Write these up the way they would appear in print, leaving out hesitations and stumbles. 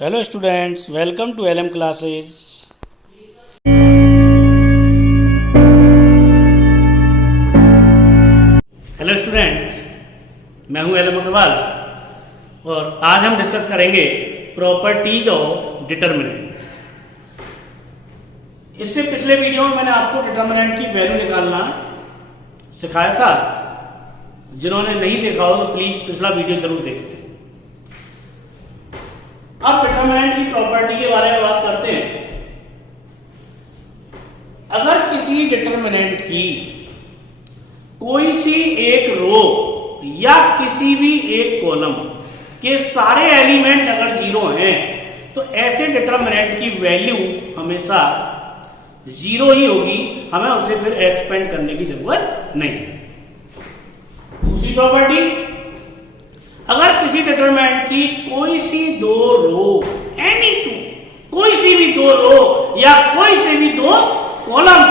Hello students, welcome to LM classes. Hello students, मैं हूं LM Agarwal और आज हम डिस्कस करेंगे प्रॉपर्टीज ऑफ डिटर्मिनेंट्स। इससे पिछले वीडियो में मैंने आपको डिटर्मिनेंट की वैल्यू निकालना सिखाया था। जिन्होंने नहीं देखा हो तो प्लीज पिछला वीडियो जरूर देखें। अब डिटर्मिनेंट की प्रॉपर्टी के बारे में बात करते हैं। अगर किसी डिटर्मिनेंट की कोई सी एक रो या किसी भी एक कॉलम के सारे एलिमेंट अगर जीरो हैं तो ऐसे डिटर्मिनेंट की वैल्यू हमेशा जीरो ही होगी, हमें उसे फिर एक्सपेंड करने की जरूरत नहीं। दूसरी प्रॉपर्टी, अगर किसी डिटरमिनेंट की कोई सी दो रो कोई सी भी दो रो या कोई से भी दो कॉलम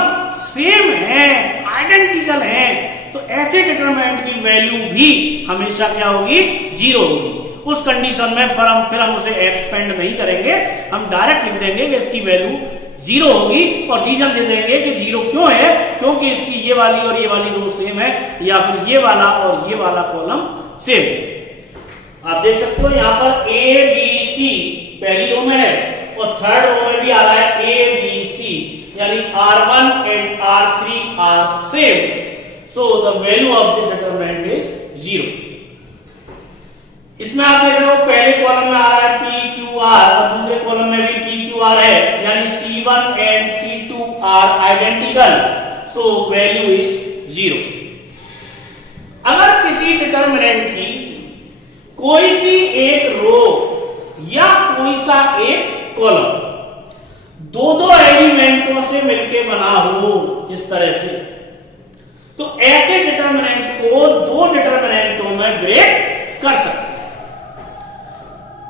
सेम है, आइडेंटिकल है, तो ऐसे डिटरमिनेंट की वैल्यू भी हमेशा क्या होगी? जीरो होगी। उस कंडीशन में फिर हम उसे एक्सपेंड नहीं करेंगे, हम डायरेक्ट लिख देंगे कि इसकी वैल्यू जीरो होगी और रीजन दे देंगे कि जीरो क्यों है, क्योंकि इसकी ये वाली और ये वाली रो सेम है या फिर ये वाला और ये वाला कॉलम सेम है। आप देख सकते हो यहां पर ए बी सी पहली रो में है और थर्ड रो में भी आ रहा है ए बी सी, यानी R1 and R3 are same, so the value of this determinant is zero. इसमें आप देख रहे हो पहले कॉलम में आ रहा है पी क्यू आर और दूसरे कॉलम में भी पी क्यू आर है, यानी C1 and C2 are identical, so value is zero. अगर किसी डिटरमिनेंट की कोई सी एक रो या कोई सा एक कॉलम दो दो एलिमेंटों से मिलकर बना हो इस तरह से, तो ऐसे डिटरमिनेंट को दो डिटरमिनेंटों में ब्रेक कर सकते हैं।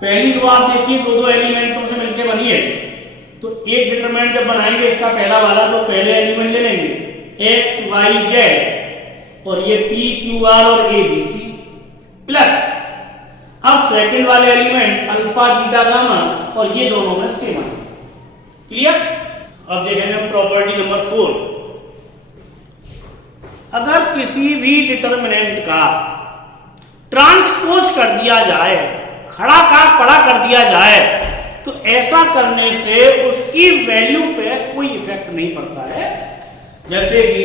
पहली रो आप देखिए दो एलिमेंटों से मिलकर बनी है, तो एक डिटरमिनेंट जब बनाएंगे इसका पहला वाला, तो पहले एलिमेंट ले लेंगे एक्स वाई जेड और ये पी क्यू आर और ए बी सी प्लस अब सेकंड वाले एलिमेंट अल्फा बीटा गामा और ये दोनों में सेम है। क्लियर? अब देखेंगे प्रॉपर्टी नंबर 4। अगर किसी भी डिटरमिनेंट का ट्रांसपोज कर दिया जाए, खड़ा का पड़ा कर दिया जाए, तो ऐसा करने से उसकी वैल्यू पे कोई इफेक्ट नहीं पड़ता है। जैसे कि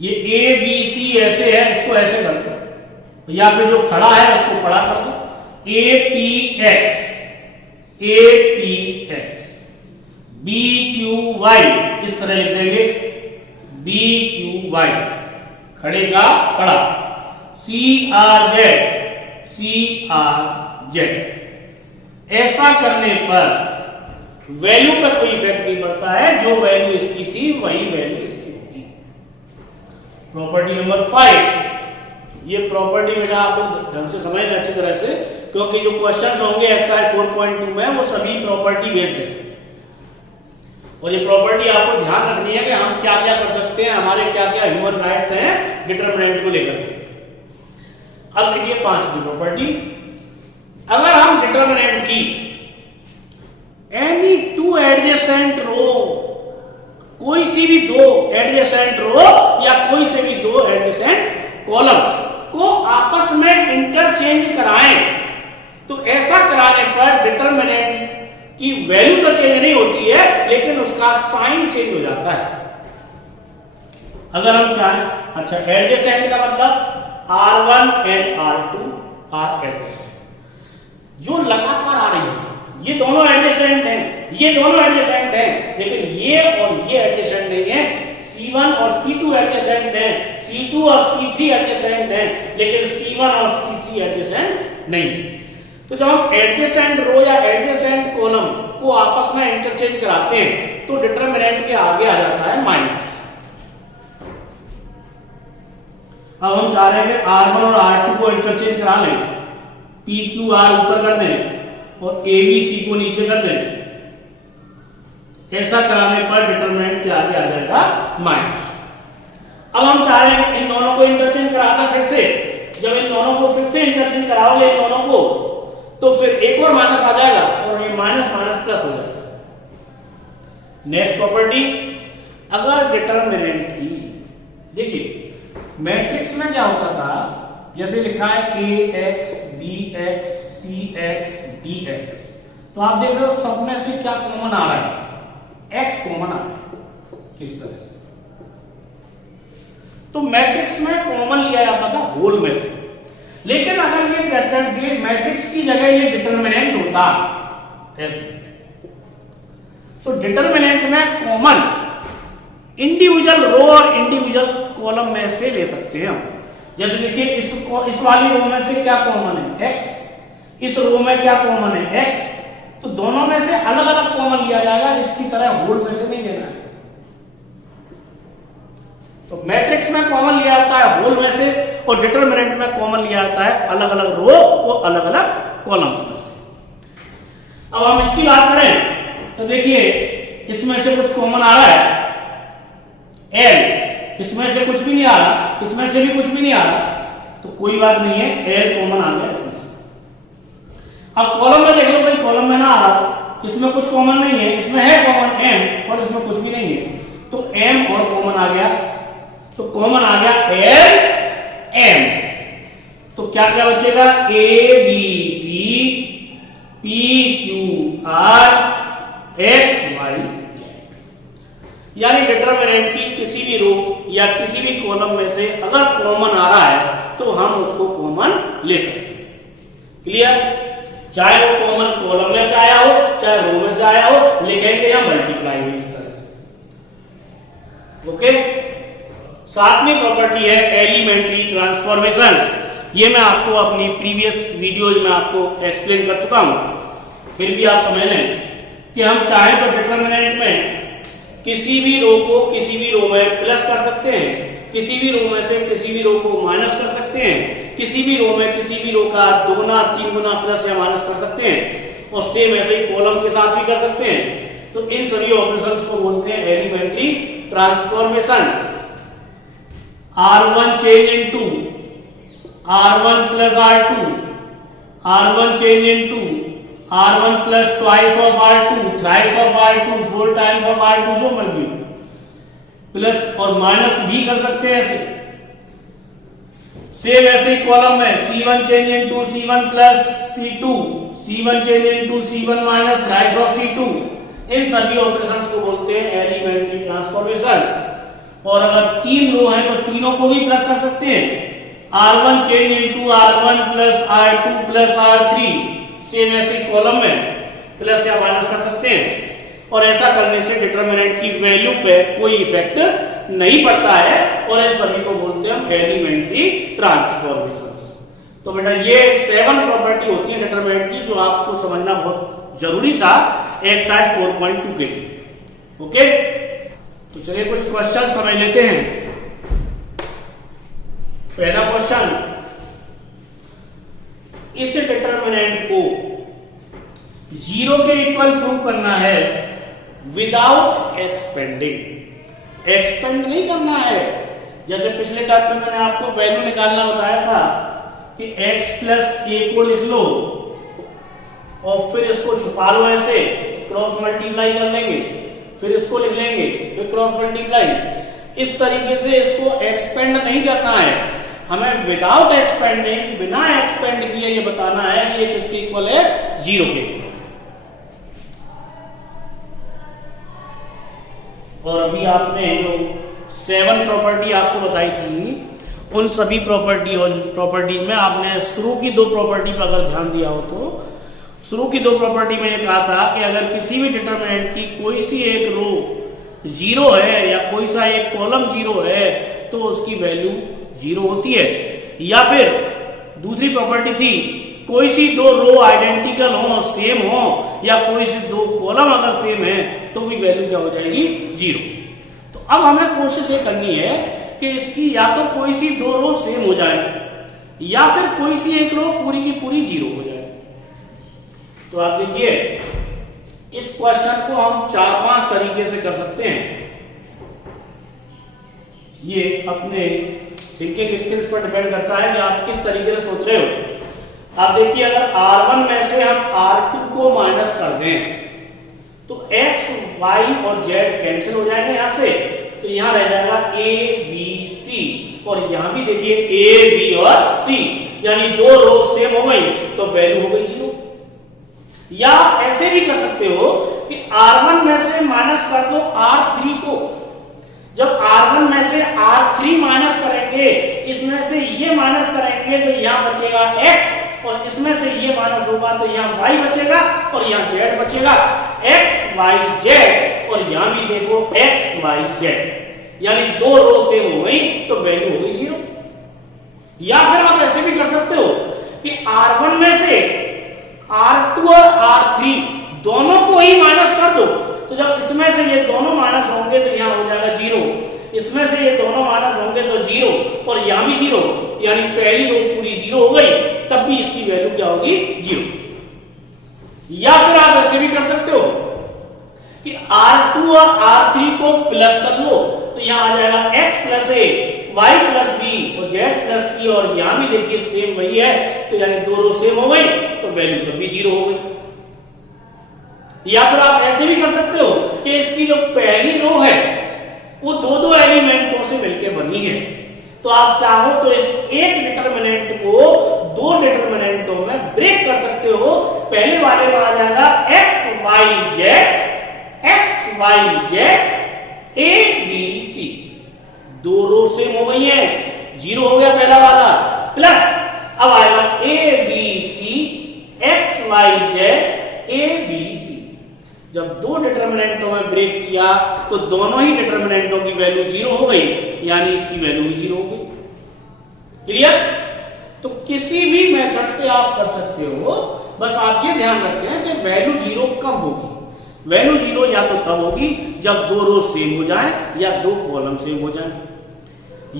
ये ए बी सी ऐसे है, इसको ऐसे कर दो, या फिर जो खड़ा है उसको पड़ा कर दो, a p x b q y, इस तरह लिख देंगे बी क्यू वाई, खड़े का पड़ा, सी आर जेड। ऐसा करने पर वैल्यू पर कोई इफेक्ट नहीं पड़ता है, जो वैल्यू इसकी थी वही वैल्यू इसकी होगी। प्रॉपर्टी नंबर 5, ये प्रॉपर्टी बेटा आप लोग ढंग से समझ अच्छी तरह से, क्योंकि जो क्वेश्चंस होंगे एक्सरसाइज 4.2 में वो सभी प्रॉपर्टी बेस्ड है और ये प्रॉपर्टी आपको ध्यान रखनी है कि हम क्या क्या कर सकते हैं, हमारे क्या क्या ह्यूमन राइट्स हैं डिटरमिनेंट को लेकर। अब देखिए 5वीं प्रॉपर्टी, अगर हम डिटरमिनेंट की एनी टू एडजेसेंट रो, कोई सी भी दो एडजेसेंट रो या कोई से भी दो एडजेसेंट कॉलम को आपस में इंटरचेंज कराएं, तो ऐसा कराने पर डिटरमिनेंट की वैल्यू तो चेंज नहीं होती है, लेकिन उसका साइन चेंज हो जाता है। अगर हम चाहें, अच्छा एडजेसेंट का मतलब R1 and R2 are adjacent, जो लगातार आ रही है, ये दोनों एडजेसेंट हैं, ये दोनों एडजेसेंट हैं, लेकिन ये और ये एडजेसेंट नहीं है। C1 और C2 एडजेसेंट हैं, C2 और C3 एडजेसेंट हैं, लेकिन C1 और C3 एडजेसेंट नहीं। तो जब हम एडजेसेंट रो या एडजेसेंट कॉलम को आपस में इंटरचेंज कराते हैं तो डिटरमिनेंट के आगे आ जाता है माइनस। अब हम चाह रहे हैं कि R1 और R2 को इंटरचेंज करा लें, P Q R ऊपर कर दें और A B C को नीचे कर दें। ऐसा कराने पर डिटरमिनेंट के आगे आ जाएगा माइनस। अब हम चाह रहे हैं इन दोनों को इंटरचेंज करा दें फिर से। जब इन दोनों को फिर से इंटरचेंज कराओगे इन दोनों को, तो फिर एक और माइनस आ जाएगा और ये माइनस माइनस प्लस हो जाएगा। नेक्स्ट प्रॉपर्टी, अगर डिटरमिनेंट की, देखिए मैट्रिक्स में क्या होता था, जैसे लिखा है ए एक्स बी एक्स सी एक्स डी एक्स, तो आप देख रहे हो सब में से क्या कॉमन आ रहा है, एक्स कॉमन आ रहा है इस तरह से। तो मैट्रिक्स में कॉमन लिया जाता था होल में से, लेकिन अगर ये मैट्रिक्स की जगह ये डिटरमिनेंट होता ऐसे, तो डिटरमिनेंट में कॉमन इंडिविजुअल रो और इंडिविजुअल कॉलम में से ले सकते हैं हम। जैसे देखिए इस वाली रो में से क्या कॉमन है, एक्स, इस रो में क्या कॉमन है, एक्स, तो दोनों में से अलग अलग कॉमन लिया जाएगा, इसकी तरह होल में से नहीं लेना है। तो मैट्रिक्स में कॉमन लिया जाता है होल में से और डिटरमिनेंट में कॉमन लिया जाता है अलग अलग रो और अलग अलग कॉलम्स में से। अब हम इसकी बात करें तो देखिए इसमें से कुछ कॉमन आ रहा है एल, इसमें से कुछ भी नहीं आ रहा, इसमें से भी कुछ भी नहीं आ रहा, तो कोई बात नहीं है, एल कॉमन आ गया इसमें से। अब कॉलम में देख लो भाई, कॉलम में ना आ रहा, इसमें कुछ कॉमन नहीं है, इसमें है कॉमन एम और इसमें कुछ भी नहीं है, तो एम और कॉमन आ गया, तो कॉमन आ गया एल एम। तो क्या क्या बचेगा, a b c p q r x y, यानी डिटरमिनेंट की किसी भी रो या किसी भी कॉलम में से अगर कॉमन आ रहा है तो हम उसको कॉमन ले सकते हैं। क्लियर, चाहे वो कॉमन कॉलम में से आया हो चाहे रो में से आया हो, लिखेंगे या मल्टीप्लाई में इस तरह से। ओके, सातवीं प्रॉपर्टी है एलिमेंट्री ट्रांसफॉर्मेशंस। ये मैं आपको अपनी प्रीवियस वीडियोज में आपको एक्सप्लेन कर चुका हूं, फिर भी आप समझ लें कि हम चाहे तो डिटरमिनेंट में किसी भी रो को किसी भी रो में प्लस कर सकते हैं, किसी भी रो में से किसी भी रो को माइनस कर सकते हैं, किसी भी रो में किसी भी रो का 2 गुना 3 गुना प्लस या माइनस कर सकते हैं, और सेम ऐसे ही कॉलम के साथ भी कर सकते हैं। तो इन सभी ऑपरेशंस को बोलते हैं elementary transformation. R1 change into R1 plus R2, R1 change into R1 plus twice of R2, thrice of R2, 4 times of R2, जो मर्जी, प्लस और माइनस भी कर सकते हैं ऐसे। सेम ऐसे ही कॉलम में C1 change into C1 plus C2, C1 change into C1 minus thrice of C2। इन सभी ऑपरेशंस को बोलते हैं एलिमेंट्री ट्रांसफॉर्मेशंस। और अगर 3 रो हैं तो तीनों को भी प्लस कर सकते हैं, R1 change into R1 plus R2 plus R3, same ऐसे कॉलम में प्लस या माइनस कर सकते हैं। और ऐसा करने से डिटरमिनेंट की वैल्यू पे कोई इफेक्ट नहीं पड़ता है, और इन सभी को बोलते हैं हम एलिमेंट्री ट्रांसफॉर्मेशंस। तो बेटा ये 7 प्रॉपर्टी होती है डिटरमिनेंट की, जो आपको समझना बहुत जरूरी था एक्सरसाइज 4.2 के लिए। ओके, तो चलिए कुछ क्वेश्चन समझ लेते हैं। पहला क्वेश्चन, इस डिटरमिनेंट को 0 के इक्वल प्रूव करना है विदाउट एक्सपेंडिंग। एक्सपेंड नहीं करना है, जैसे पिछले टाइम में मैंने आपको वैल्यू निकालना बताया था कि x प्लस के को लिख लो और फिर इसको छुपा लो, ऐसे क्रॉस मल्टीप्लाई कर लेंगे, फिर इसको लिख लेंगे, फिर क्रॉस मल्टीप्लाई। इस तरीके से इसको एक्सपेंड नहीं करना है, हमें विदाउट एक्सपेंडिंग, बिना एक्सपेंड किए ये बताना है कि ये किसके इक्वल है, 0 के। और अभी आपने जो 7 प्रॉपर्टी आपको बताई थी, उन सभी प्रॉपर्टी में आपने शुरू की 2 प्रॉपर्टी पर अगर ध्यान दिया हो तो शुरू की 2 प्रॉपर्टी में ये कहा था कि अगर किसी भी डिटरमिनेंट की कोई सी एक रो 0 है या कोई सा एक कॉलम 0 है तो उसकी वैल्यू 0 होती है। या फिर दूसरी प्रॉपर्टी थी, कोई सी 2 रो आइडेंटिकल हो, सेम हो, या कोई सी 2 कॉलम अगर सेम है तो भी वैल्यू क्या हो जाएगी, 0। तो अब हमें कोशिश ये करनी है कि इसकी या तो कोई सी 2 रो सेम हो जाए या फिर कोई सी एक रो पूरी की पूरी 0 हो जाए। तो आप देखिए इस क्वेश्चन को हम 4-5 तरीके से कर सकते हैं। ये अपने थिंकिंग स्किल्स पर डिपेंड करता है कि आप किस तरीके से सोच रहे हो। अब देखिए अगर R1 में से हम R2 को माइनस कर दें तो X, Y और Z कैंसिल हो जाएगा यहां से, तो यहां रह जाएगा A, B, C और यहां भी देखिए A, B और C, यानी दो रो सेम हो गई तो वैल्यू हो गई 0। या ऐसे भी कर सकते हो कि R1 में से माइनस कर दो R3 को। जब R1 में से R3 माइनस करेंगे, इसमें से ये माइनस करेंगे तो यहां बचेगा X और इसमें से ये माइनस होगा तो यहां Y बचेगा और यहां Z बचेगा। X, Y, Z और यहां भी देखो X, Y, Z, यानी दो रो सेम हो गई तो वैल्यू हो गई 0। या फिर आप ऐसे भी कर सकते हो कि R1 में से R2 और R3 दोनों को ही माइनस कर दो, तो जब इसमें से ये दोनों माइनस होंगे तो यहां हो जाएगा 0, इसमें से ये दोनों माइनस होंगे तो 0 और यहां भी 0, यानी पहली रो पूरी 0 हो गई, तब भी इसकी वैल्यू क्या होगी 0। या फिर आप ऐसे भी कर सकते हो कि R2 और R3 को प्लस कर लो, तो यहां आ जाएगा X plus A, Y plus B और Z प्लस C और यहां भी देखिए सेम वही है, तो यानी दो रो सेम हो गई तो वैल्यू तब भी 0 हो गई। या फिर आप ऐसे भी कर सकते हो कि इसकी जो पहली रो है वो दो दो एलिमेंटों से मिलकर बनी है, तो आप चाहो तो इस एक डिटरमिनेंट को दो डिटरमिनेंटों में ब्रेक कर सकते हो। पहले वाले में आ जाएगा X, Y, Z, X, Y, Z, A, B, C, दो रो सेम हो गई है, 0 हो गया पहला वाला, प्लस अब आएगा A, B, C, X, Y, Z, A, B, C। जब दो डिटरमिनेंटों में ब्रेक किया तो दोनों ही डिटरमिनेंटों की वैल्यू 0 हो गई, यानी इसकी वैल्यू भी 0 हो गई। क्लियर? तो किसी भी मेथड से आप कर सकते हो, बस आप ये ध्यान रखें कि वैल्यू 0 कब होगी। वैल्यू 0 या तो तब होगी जब दो रो सेम हो जाए या दो कॉलम सेम हो जाए,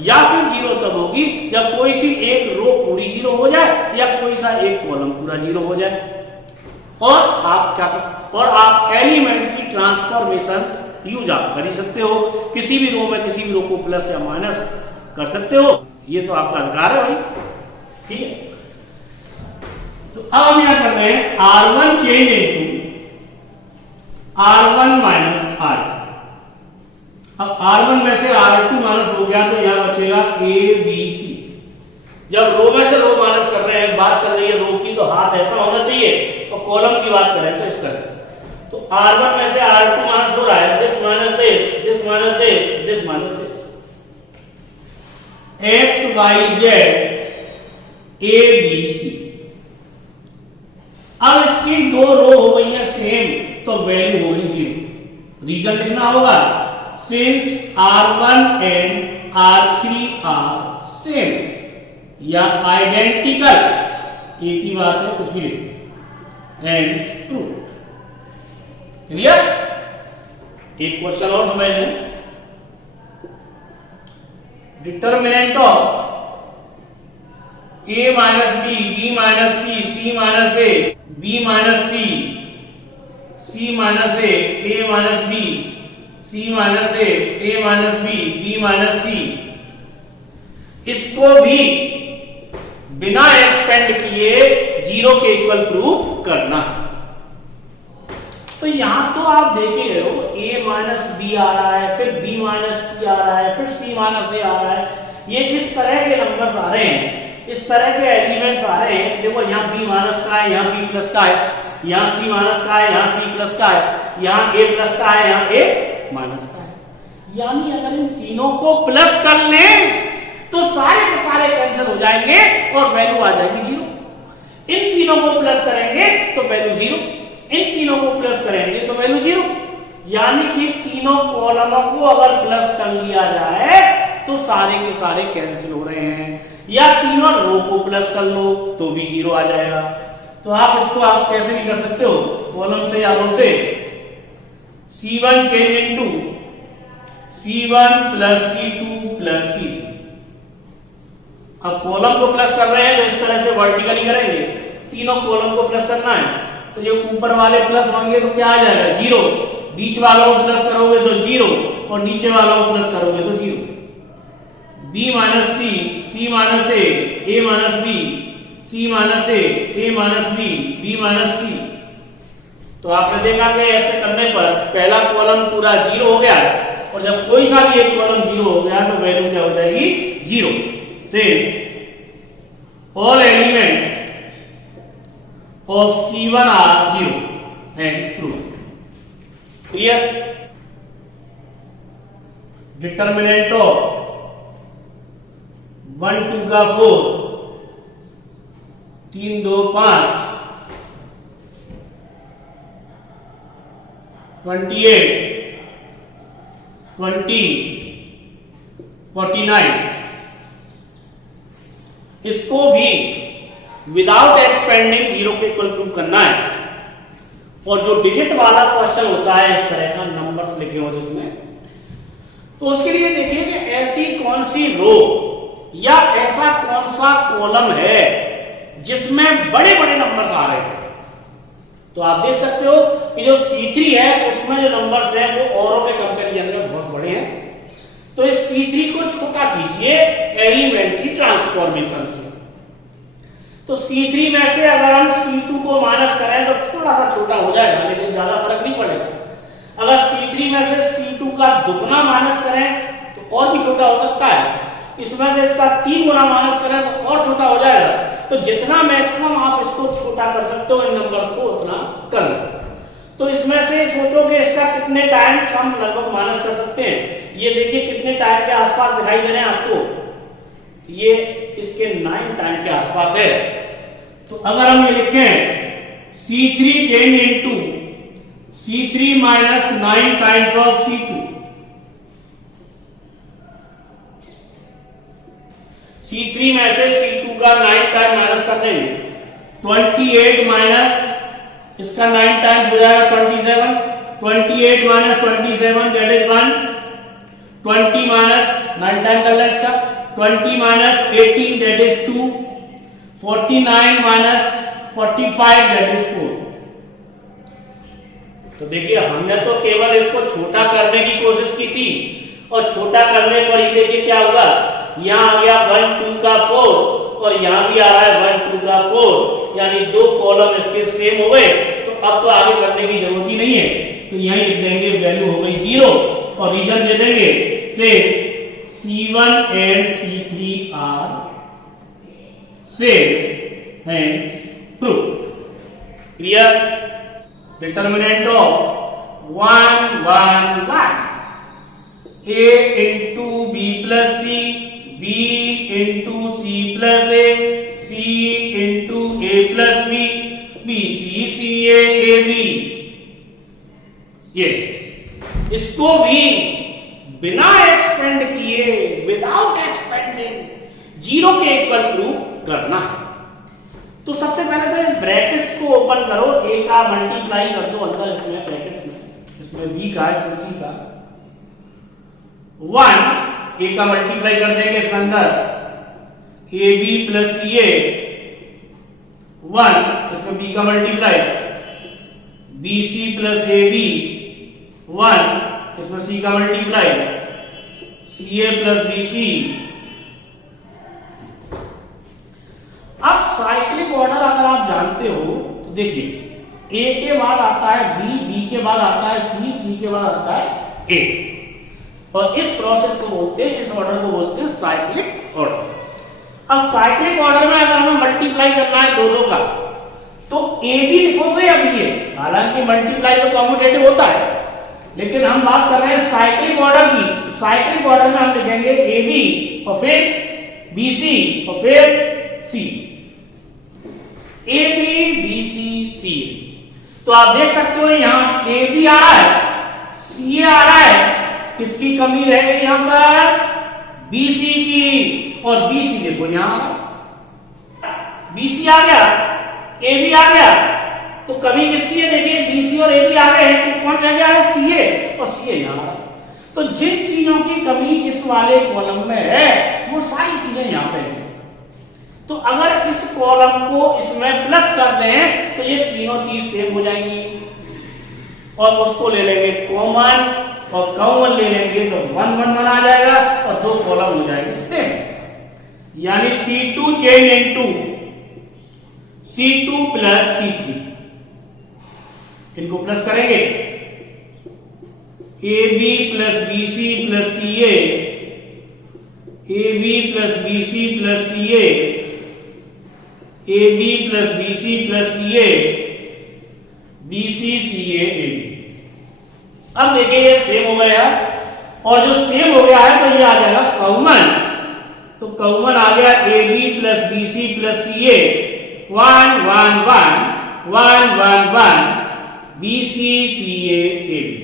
या फिर 0 तब होगी जब कोई सी एक रो पूरी 0 हो जाए या कोई सा एक कॉलम पूरा 0 हो जाए। और आप क्या और आप एलिमेंट्री ट्रांसफॉर्मेशंस यूज आप कर ही सकते हो, किसी भी रो में किसी भी रो को प्लस या माइनस कर सकते हो, ये तो आपका अधिकार है भाई। ठीक है, तो अब हम यहां कर रहे हैं R1 change into R1 minus R। अब R1 में से R2 माइनस हो गया तो यहां बचेगा A, B, C। जब रो में से रो माइनस कर रहे हैं, बात चल रही है रो की, तो हाथ ऐसा होना चाहिए, और कॉलम की बात करें तो इस तरह से। तो R1 में से R2 माइनस हो रहा है, this minus this, this minus this, this minus this, X, Y, Z, A, B, C। अब इसकी दो रो हो गई है सेम तो वैल्यू हो गई 0। रीजन लिखना होगा, since R1 and R3 are same या आइडेंटिकल, एक ही बात है, कुछ भी लिखते एंड प्रूफ। क्लियर? एक क्वेश्चन और समझ लें। Determinant of A minus B, B minus C, C minus A, B minus C, C minus A minus B, C minus A minus B, B minus C, इसको भी बिना expand किए 0 के equal proof करना है। तो यहां तो आप देख ही रहे हो, A माइनस B आ रहा है, फिर B माइनस C आ रहा है, फिर C माइनस A आ रहा है। ये इस तरह के नंबर्स आ रहे हैं, इस तरह के एलिमेंट्स आ रहे हैं। देखो यहाँ B माइनस का है, यहाँ B प्लस का है, यहाँ C माइनस का है, यहाँ C प्लस का है, यहाँ A प्लस का है, यहाँ A माइनस का है। यानी अगर इन तीनों को प्लस कर लें तो सारे के सारे कैंसिल हो जाएंगे और वैल्यू आ जाएगी 0। इन तीनों को प्लस करेंगे तो वैल्यू 0, इन तीनों को प्लस करेंगे तो वैल्यू 0। यानी कि तीनों कॉलमों को अगर प्लस कर लिया जाए तो सारे के सारे कैंसिल हो रहे हैं, या तीनों रो को प्लस कर लो तो भी 0 आ जाएगा। तो आप इसको आप कैसे भी कर सकते हो, कॉलम से या रो से। C1 change into C1 plus C2 plus C3। अब कॉलम को प्लस कर रहे हैं तो इस तरह से वर्टिकली करेंगे, तीनों कॉलम को प्लस करना है, तो ये ऊपर वाले प्लस होंगे तो क्या आ जाएगा 0, बीच वालों को प्लस करोगे तो 0 और नीचे वालों को प्लस करोगे तो 0। B minus C, C minus A minus B, C minus A minus B minus C। तो आपने देखा कि ऐसे करने पर पहला कॉलम पूरा 0 हो गया, और जब कोई सा भी एक कॉलम 0 हो गया तो वैल्यू क्या हो जाएगी? 0। फिर all elements of C1 are 0, hence true. Clear? Determinant of 1 2 का 4, 3 2 5, 28 20 49। इसको भी विदाउट एक्सपेंडिंग 0 के इक्वल प्रूव करना है। और जो डिजिट वाला क्वेश्चन होता है इस तरह का, नंबर्स लिखे हो जिसमें, तो उसके लिए देखिए कि ऐसी कौन सी रो या ऐसा कौन सा कॉलम है जिसमें बड़े बड़े नंबर्स आ रहे हैं। तो आप देख सकते हो कि जो C3 है उसमें जो नंबर्स हैं वो औरों के कंपैरिजन में बहुत बड़े हैं। तो इस C3 को छोटा कीजिए एलिमेंट्री ट्रांसफॉर्मेशन से। तो C3 में से अगर हम C2 को माइनस करें तो थोड़ा सा छोटा हो जाएगा, लेकिन ज्यादा फर्क नहीं पड़ेगा। अगर C3 में से C2 का दुगना माइनस करें तो और भी छोटा हो सकता है। इसमें से इसका 3 गुना माइनस करें तो और छोटा हो जाएगा। तो जितना मैक्सिमम आप इसको छोटा कर सकते हो इन नंबर्स को, उतना कर लो। तो इसमें से सोचो कि इसका कितने टाइम्स हम लगभग माइनस कर सकते हैं। ये देखिए कितने टाइम के आसपास दिखाई दे रहे हैं आपको, ये इसके 9 टाइम के आसपास है। तो अगर हम ये लिखें C3 change into C3 minus 9 times of C2, C3 में से C2 का 9 टाइम माइनस कर देंगे, 28 माइनस इसका 9 टाइम्स हो जाएगा 27, 28 minus 27 that is 1, 20 minus 9 time कर लें इसका, 20 minus 18 that is 2, 49 minus 45 that is 4। तो देखिए हमने तो केवल इसको छोटा करने की कोशिश की थी, और छोटा करने पर ही देखिए क्या हुआ, यहां आ गया 1 2 का 4, और यहां भी आ रहा है 1 2 का 4, यानी 2 कॉलम इसके सेम हो गए। तो अब तो आगे करने की जरूरत ही नहीं है, तो यहीं लिख देंगे वैल्यू हो गई 0, और रीजन दे देंगे से C1 and C3 are same, hence proof. Clear? Determinant of 1 1 1, A into B plus C, B into C plus A, C into A plus B, B C C A A B। ये इसको भी बिना expand किए, without expanding 0 के equal proof करना है। तो सबसे पहले तो इस ब्रैकेट्स को ओपन करो, A का मल्टीप्लाई कर दो अंदर इसमें ब्रैकेट्स में, इसमें B का इसमें C का 1, A का मल्टीप्लाई कर देंगे इसके अंदर AB प्लस CA 1, इसमें B का मल्टीप्लाई BC प्लस AB 1, इसमें C का मल्टीप्लाई CA प्लस BC। अब साइक्लिक ऑर्डर अगर आप जानते हो तो देखिए A के बाद आता है B, B के बाद आता है C, C के बाद आता है A, और इस प्रोसेस को बोलते हैं, इस ऑर्डर को बोलते हैं साइक्लिक ऑर्डर। अब साइक्लिक ऑर्डर में अगर हमें मल्टीप्लाई करना है 2 2 का, तो ए बी लिखोगे या बी ए, हालांकि मल्टीप्लाई तो कॉम्यूटेटिव होता है, लेकिन हम बात कर रहे हैं साइक्लिक ऑर्डर की। साइक्लिक ऑर्डर में हम लिखेंगे ए बी और फिर बी सी और फिर सी, ए बी बी सी सी। तो आप देख सकते हो यहां ए बी आ रहा है, सी ए आ रहा है, किसकी कमी रह गई यहां पर, बीसी की, और बीसी देखो यहां बीसी आ गया, ए बी आ गया, तो कमी किसकी है, देखिए बीसी और ए बी आ गए हैं, तो कौन रह गया है, सीए, और सीए यहां। तो जिन चीजों की कमी इस वाले कॉलम में है वो सारी चीजें यहां पे हैं। तो अगर इस कॉलम को इसमें प्लस कर दें तो ये तीनों चीज सेम हो जाएंगी, और उसको ले लेंगे कॉमन, और कॉमन ले लेंगे तो 1 1 1 आ जाएगा, और 2 कॉलम हो जाएंगे सेम। यानी C2 change into C2 plus C3, इनको प्लस करेंगे AB plus BC plus CA, AB plus BC plus CA, AB plus BC plus CA, BC CA AB। अब देखिए ये सेम हो गया, और जो सेम हो गया है तो ये आ जाएगा कॉमन, तो कॉमन आ गया AB plus BC plus CA, 1 1 1 1 1 1 BC CA AB।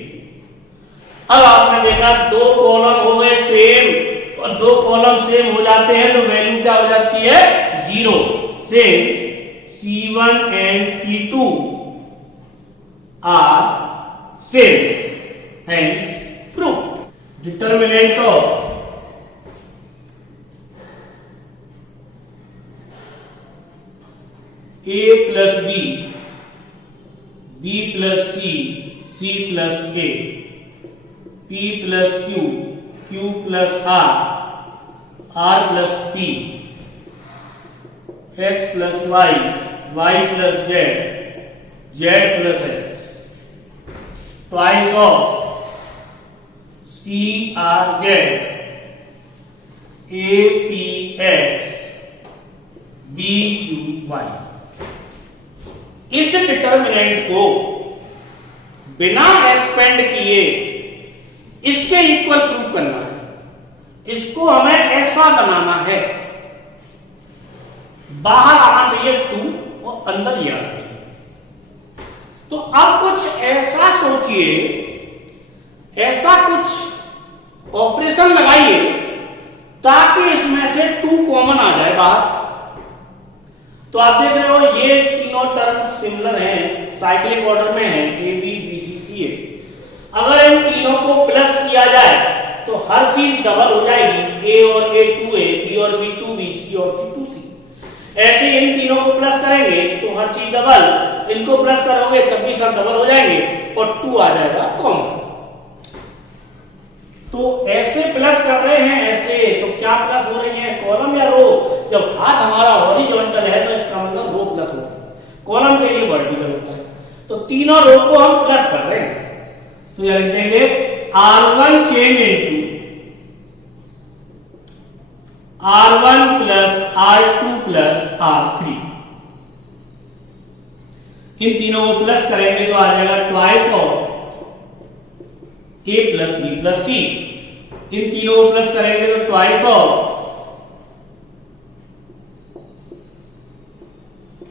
अब आपने देखा दो कॉलम हो गए सेम, और दो कॉलम सेम हो जाते हैं तो वैल्यू क्या हो जाती है, 0। Same C1 and C2 are same, hence proof. Determinant of A plus B, B plus C, C plus A, P plus Q, Q plus R, R plus P, X plus Y, Y plus Z, Z plus X, twice of C R Z, A P X, B Q Y। इस determinant को बिना expand किए इसके equal prove करना है। इसको हमें ऐसा बनाना है, बाहर आना चाहिए 2 और अंदर ही आना चाहिए। तो अब कुछ ऐसा सोचिए, ऐसा कुछ ऑपरेशन लगाइए ताकि इसमें से 2 कॉमन आ जाए बाहर। तो आप देख रहे हो ये तीनों टर्म सिमिलर हैं, साइक्लिक ऑर्डर में है, ए बी बी सी सी ए। अगर इन तीनों को प्लस किया जाए तो हर चीज डबल हो जाएगी, ए और ए 2A, बी और बी 2B, सी और सी 2C। ऐसे इन तीनों को प्लस करेंगे तो हर चीज डबल, इनको प्लस करोगे तब भी सब डबल हो जाएंगे और 2 आ जाएगा कॉमन। तो ऐसे प्लस कर रहे हैं, ऐसे तो क्या प्लस हो रही है, कॉलम या रो? जब हाथ हमारा हॉरिजॉन्टल है तो इसका मतलब रो प्लस होता है, कॉलम के लिए वर्टिकल होता है। तो तीनों रो को हम प्लस कर रहे हैं, तो यह लिख देंगे R1 change into R1 plus R2 plus R3। इन तीनों को प्लस करेंगे तो आ जाएगा twice of A plus B plus C। इन तीनों को प्लस करेंगे तो twice of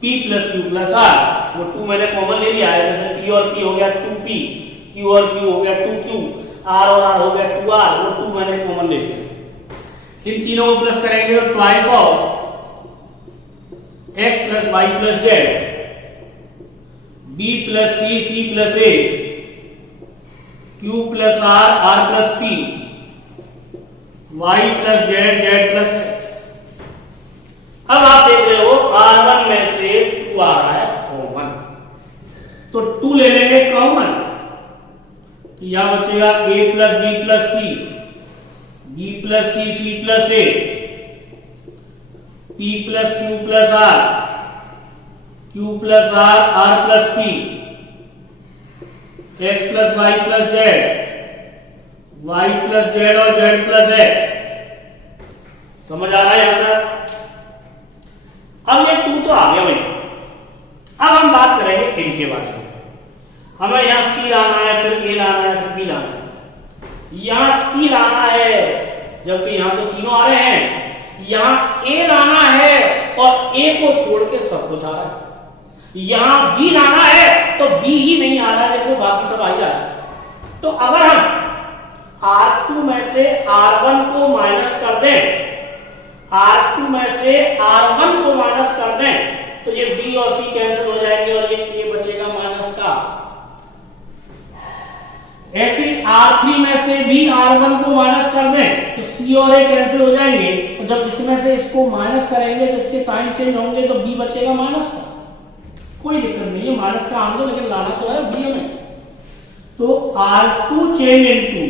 P plus Q plus R। वो 2 मैंने कॉमन ले लिया है, जैसे P और P हो गया 2P, Q और Q हो गया 2Q, R और R हो गया 2R, वो 2 मैंने कॉमन ले लिया। इन तीनों को प्लस करेंगे तो twice of X plus Y plus Z, B plus C, C plus A, Q plus R, R plus P, Y plus Z, Z plus X। अब आप देख रहे हो R1 में से 2 आ रहा है कॉमन, तो 2 ले लेंगे कॉमन, तो यहां बचेगा A plus B plus C, B plus C, C plus A, P plus Q plus R, Q plus R, R plus P, X plus Y plus Z, Y plus Z और Z plus X। समझ आ रहा है यहां तक? अब ये 2 तो आ गया भाई। अब हम बात करेंगे इनके बारे में। हमें यहां C लाना है, फिर A लाना है, फिर B लाना है। यहां C लाना है जबकि यहां तो तीनों आ रहे हैं, यहां A लाना है और A को छोड़ के सब कुछ आ रहा है। यहां B लाना है तो B ही नहीं आ रहा है, देखो बाकी सब आ ही रहा है। तो अगर हम R2 में से R1 को माइनस कर दें, R2 में से R1 को माइनस कर दें तो ये B और C कैंसिल हो जाएंगे और ये A बचेगा माइनस का। ऐसे R3 में से भी R1 को माइनस कर दें तो C और A कैंसिल हो जाएंगे, और जब इसमें से इसको माइनस करेंगे तो इसके साइन चेंज होंगे तो B बचेगा माइनस का। कोई दिक्कत नहीं है, माइनस का आम दो, लेकिन लाना तो है B में। तो R2 change into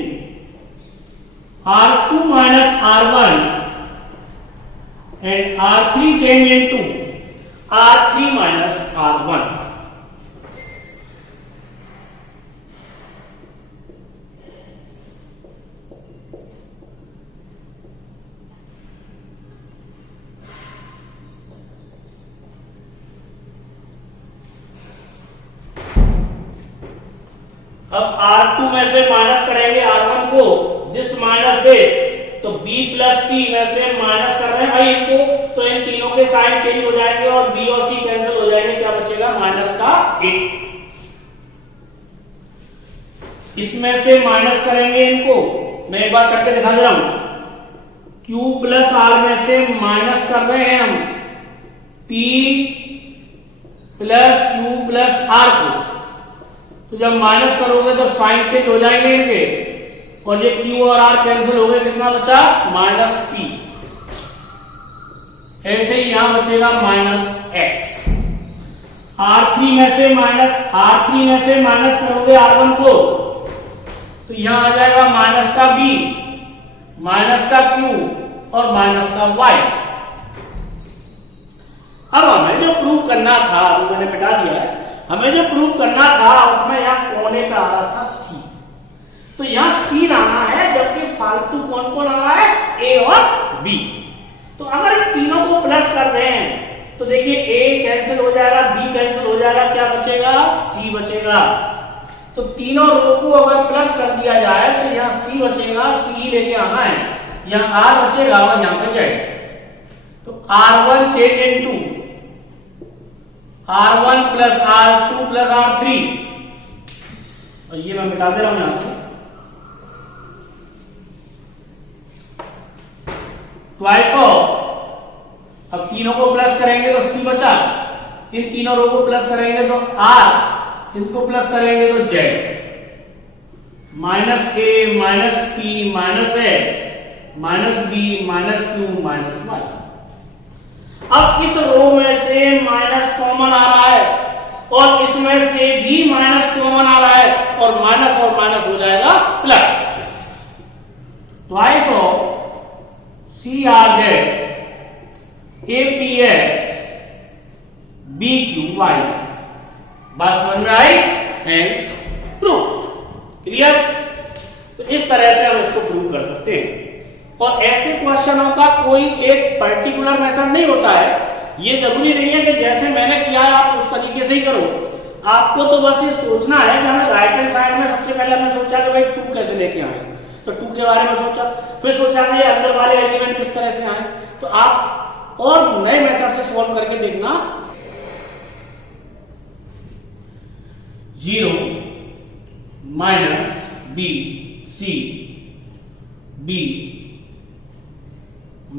R2 minus R1 and R3 change into R3 minus R1। अब R2 में से माइनस करेंगे R1 को, दिस माइनस दिस, तो B प्लस C में से माइनस कर रहे हैं भाई इनको, तो इन तीनों के साइन चेंज हो जाएंगे और B और C कैंसिल हो जाएंगे, क्या बचेगा माइनस का 1। इसमें से माइनस करेंगे इनको, मैं एक बार करके दिखा दे रहा हूं, Q प्लस R में से माइनस कर रहे हैं हम P plus Q plus R को, तो जब माइनस करोगे तो साइन चेंज हो जाएंगे इनके, और ये Q और R कैंसिल हो गए, कितना बचा माइनस P। ऐसे ही यहां बचेगा माइनस X। R3 में से माइनस करोगे R1 को, तो यहां आ जाएगा माइनस का B, माइनस का Q और माइनस का Y। अब हमें जो प्रूव करना था, मैंने मिटा दिया है, हमें जो प्रूव करना था उसमें यहां कोने पे आ रहा था C, तो यहां C लाना है, जबकि फालतू कौन कौन आ रहा है A और B। तो अगर इन तीनों को प्लस कर दें तो देखिए A कैंसिल हो जाएगा, B कैंसिल हो जाएगा, क्या बचेगा C बचेगा। तो तीनों रो को अगर प्लस कर दिया जाए तो यहां C बचेगा, C लेके आना है, यहां R बचेगा और यहां पे Z। तो R1 change into R1 plus R2 plus R3, और ये मैं मिटा दे रहा हूं यहां से, ट्वाइस ऑफ, अब तीनों को प्लस करेंगे तो C बचा, इन तीनों रो को प्लस करेंगे तो R, इनको प्लस करेंगे तो Z, minus A minus P minus X minus B minus Q minus Y। अब इस रो में से माइनस कॉमन आ रहा है और इसमें से भी माइनस कॉमन आ रहा है, और माइनस हो जाएगा plus, twice of CRZ APX BQY। बात समझ में आई? Hence proof. क्लियर? तो इस तरह से हम इसको प्रूव कर सकते हैं, और ऐसे क्वेश्चनों का कोई एक पर्टिकुलर मेथड नहीं होता है। ये जरूरी नहीं है कि जैसे मैंने किया है आप उस तरीके से ही करो, आपको तो बस ये सोचना है कि हमें राइट हैंड साइड में सबसे पहले हमने सोचा कि भाई 2 कैसे लेके आए, तो 2 के बारे में सोचा, फिर सोचा कि अंदर वाले एलिमेंट किस तरह से आए। तो आप और नए मेथड से सॉल्व करके देखना। 0 minus B C B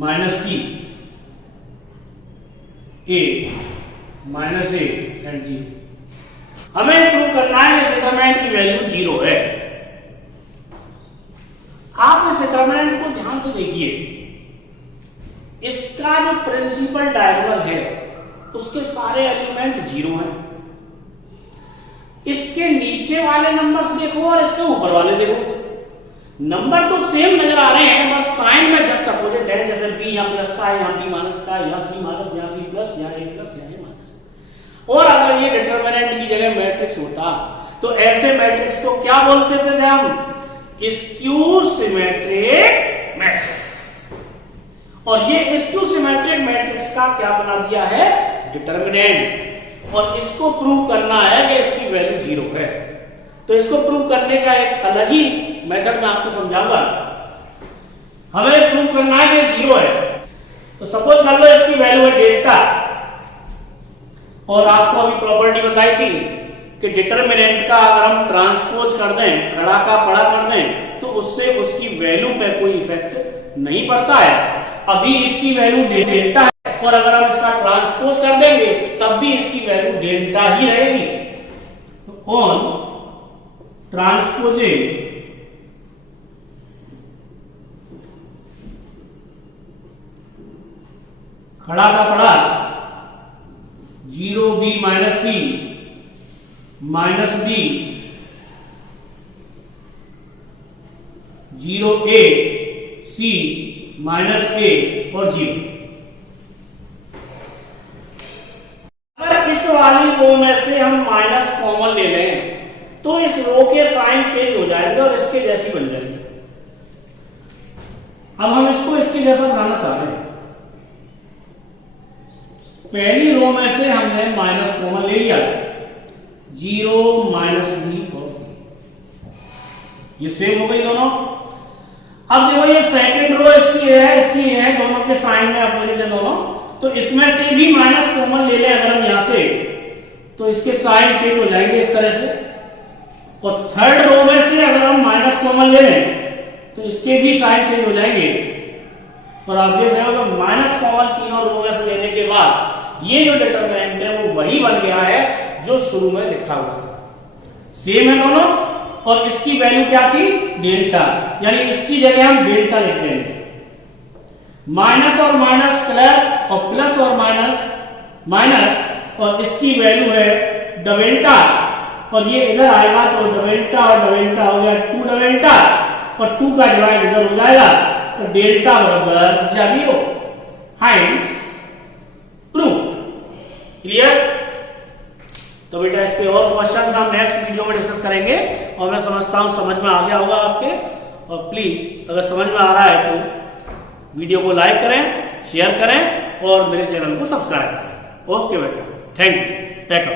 minus C A minus A and G। हमें प्रूव करना है कि डिटरमिनेंट की वैल्यू 0 है। आप इस डिटरमिनेंट को ध्यान से देखिए, इसका जो प्रिंसिपल डायगोनल है उसके सारे एलिमेंट 0 हैं। इसके नीचे वाले नंबर्स देखो और इसके ऊपर वाले देखो, नंबर तो सेम नजर आ रहे हैं, बस साइन में जस्ट अपोजिट है। जैसे B यहाँ प्लस का है, यहाँ B माइनस का है, यहाँ C माइनस, यहाँ C प्लस, यहाँ A प्लस, यहाँ A माइनस। और अगर ये डिटरमिनेंट की जगह मैट्रिक्स होता तो ऐसे मैट्रिक्स को क्या बोलते थे हम? Skew symmetric matrix. और ये स्क्यू सिमेट्रिक मैट्रिक्स का क्या बना दिया है? डिटरमिनेंट। और इसको प्रूव करना है कि इसकी वैल्यू 0 है। तो इसको प्रूव करने का एक अलग ही मेथड मैं आपको समझाऊंगा। हमें प्रूव करना है कि 0 है। तो सपोज कर लो इसकी वैल्यू है डेल्टा, और आपको अभी प्रॉपर्टी बताई थी कि डिटरमिनेंट का अगर हम ट्रांसपोज कर दें, खड़ा का पड़ा कर दें, तो उससे उसकी वैल्यू पे कोई इफेक्ट नहीं पड़ता है। अभी इसकी वैल्यू डेल्टा है, और अगर हम इसका ट्रांसपोज कर देंगे तब भी इसकी वैल्यू डेल्टा ही रहेगी। तो ऑन ट्रांसपोजिंग खड़ा का पड़ा 0B minus C minus B 0A C minus A और 0। कॉमन ले लें तो इस रो के साइन चेंज हो जाएंगे और इसके जैसी बन जाएंगे। अब हम इसको इसके जैसा बनाना चाह रहे हैं। पहली रो में से हमने माइनस कॉमन ले लिया, 0 माइनस बी और सी, ये सेम हो गई दोनों। अब देखो ये सेकंड रो इसकी है, दोनों के साइन में अपोजिट है दोनों, तो इसमें से भी माइनस कॉमन ले लें अगर हम यहां से, तो इसके साइन चेंज हो जाएंगे इस तरह से। और थर्ड रो में से अगर हम माइनस कॉमन ले लें तो इसके भी साइन चेंज हो जाएंगे। और आप देख रहे हो माइनस कॉमन तीनों रो में से लेने के बाद ये जो डिटरमिनेंट है वो वही बन गया है जो शुरू में लिखा हुआ था, सेम है दोनों। और इसकी वैल्यू क्या थी, डेल्टा, यानी इसकी जगह हम डेल्टा लिख देंगे। माइनस और माइनस प्लस और प्लस और माइनस माइनस, और इसकी वैल्यू है डबेल्टा, और ये इधर आएगा तो डबेल्टा और डबेल्टा हो गया 2 डबेल्टा, और 2 का डिवाइड इधर हो जाएगा तो डेल्टा बराबर 0। हाइंस प्रूफ। क्लियर? तो बेटा इसके और क्वेश्चंस हम नेक्स्ट वीडियो में डिस्कस करेंगे, और मैं समझता हूं समझ में आ गया होगा आपके। और प्लीज अगर समझ में आ रहा है तो वीडियो को लाइक करें, शेयर करें और मेरे चैनल को सब्सक्राइब करें। ओके बेटा, थैंक यू।